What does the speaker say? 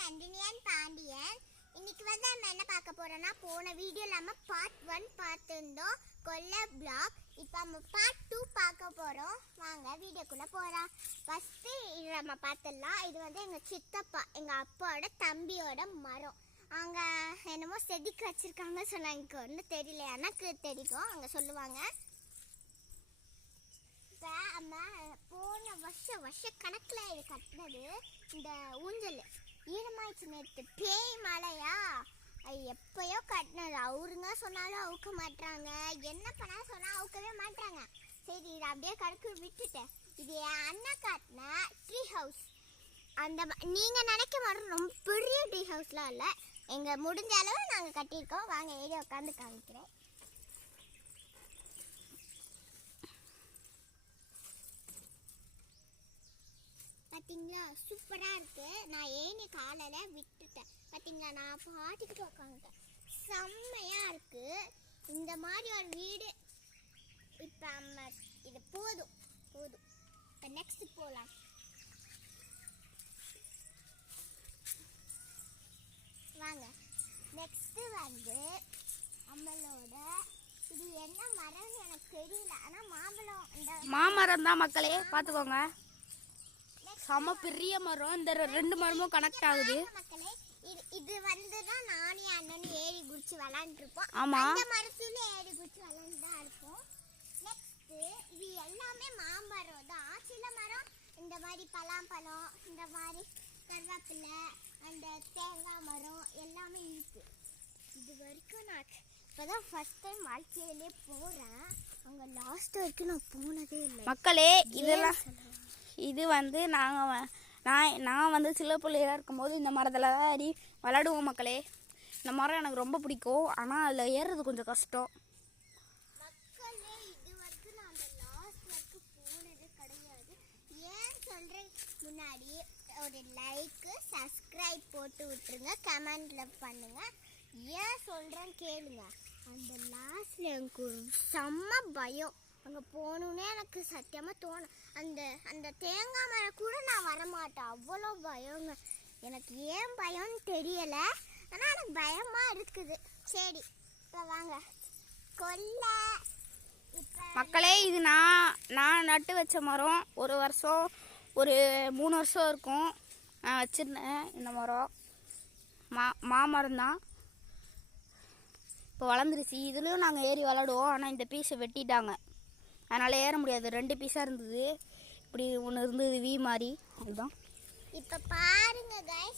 நந்தினியன் பாண்டியன். இன்னைக்கு நம்ம என்ன பார்க்க போறோம்னா, போன வீடியோல நம்ம பார்ட் 1 பார்த்திருந்தோம் கொல்லை பிளாக். இப்போ நம்ம பார்ட் 2 பார்க்க போறோம். வாங்க வீடியோக்குள்ள போறோம். ஃபர்ஸ்ட் இது நம்ம பார்த்துடலாம். இது எங்க சித்தப்பா, எங்க அப்பாவோட தம்பியோட மரம். அங்க என்னமோ செதுக்கி வச்சிருக்காங்க சொன்னாங்க. எனக்கு ஒன்றும் தெரியல, எனக்கு தெரியும், அங்க சொல்லுவாங்க. இப்போ நம்ம போன வருஷ கணக்கில் இது கட்டினது. இந்த ஊஞ்சல் ஈரமாயிடுச்சு நேற்று, பேய் மழையா, எப்பயோ கட்டினது. அவருங்க சொன்னாலும் அவுக்க மாட்டாங்க, என்ன பண்ணாலும் சொன்னால் அவுக்கவே மாட்டாங்க. சரி இதை அப்படியே கணக்கு விட்டுட்டேன். இது என் அண்ணன் காட்டின ட்ரீ ஹவுஸ். அந்த நீங்கள் நினைக்க மாதிரி ரொம்ப பெரிய ட்ரீ ஹவுஸ்லாம் இல்லை, எங்கள் முடிஞ்ச அளவு நாங்கள் கட்டியிருக்கோம். வாங்க ஏரியா உட்காந்து காமிக்கிறேன். பார்த்தீங்களா, சூப்பராக இருக்குது. நான் ஏனி காலையில் விட்டுட்டேன். பார்த்தீங்களா, நான் பாட்டுக்கிட்டு உட்காந்துட்டேன். செம்மையாக இருக்குது. இந்த மாதிரி ஒரு வீடு இப்போ நம்ம இது போதும். இப்போ நெக்ஸ்ட் போகலாம். வாங்க நெக்ஸ்ட்டு நம்மளோட இது என்ன மரம்னு எனக்கு தெரியல, ஆனால் மாமரம் தான் மக்களே, பார்த்துக்கோங்க. செம பெரிய மரம். இந்த ரெண்டு மரமும் கனெக்ட் ஆகுது மக்களே. இது தான் நானும் அண்ணனும் ஏறி குடிச்சு விளையாண்டுருப்போம். ஆமா, அந்த மரத்துல ஏறி குடிச்சு விளையாண்டு தான் இருப்போம். நெக்ஸ்ட் இது எல்லாமே மாமரம் தான். சில மரம் இந்த மாதிரி பலாப்பழம், இந்த மாதிரி கருவேப்பிலை, அந்த தேங்காய் மரம் எல்லாமே இருக்கு. இது வரைக்கும் நான் இப்போதான் ஃபர்ஸ்ட் டைம் வாழ்க்கையிலே போகிறேன். அங்கே லாஸ்ட் வரைக்கும் நான் போனதே இல்லை மக்களே. இதெல்லாம் இது நான் சில பிள்ளையாக இருக்கும்போது இந்த மரத்தில் தான் ஏறி விளையாடுவோம் மக்களே. இந்த மரம் எனக்கு ரொம்ப பிடிக்கும், ஆனால் அதில் ஏறுறது கொஞ்சம் கஷ்டம் மக்களே. இது நான் அந்த லாஸ்ட் வரைக்கும் போனது கிடையாது. ஏன் சொல்கிறேன், முன்னாடி ஒரு லைக்கு சப்ஸ்கிரைப் போட்டு விட்டுருங்க, கமெண்டில் பண்ணுங்கள். ஏன் சொல்கிறேன்னு கேளுங்க. அந்த லாஸ்ட்டில் எனக்கு ஒரு செம்ம பயம். அங்கே போகணுன்னே எனக்கு சத்தியமாக தோணும். அந்த தேங்காய் மரம் கூட நான் வரமாட்டேன், அவ்வளோ பயங்க. எனக்கு ஏன் பயம்னு தெரியலை, ஆனால் எனக்கு பயமாக இருக்குது. சரி இப்போ வாங்க கொல்லை. மக்களே, இது நான் நட்டு வச்ச மரம். ஒரு 3 வருஷம் இருக்கும் நான் வச்சுருந்தேன். இந்த மரம் மாமரம் தான். இப்போ வளர்ந்துருச்சு. இதுலேயும் நாங்கள் ஏறி விளாடுவோம், ஆனால் இந்த பீஸை வெட்டிட்டாங்க, அதனால் ஏற முடியாது. 2 பீஸாக இருந்தது, இப்படி ஒன்று இருந்தது வி மாதிரி. அதுதான் இப்போ பாருங்க கைஸ்.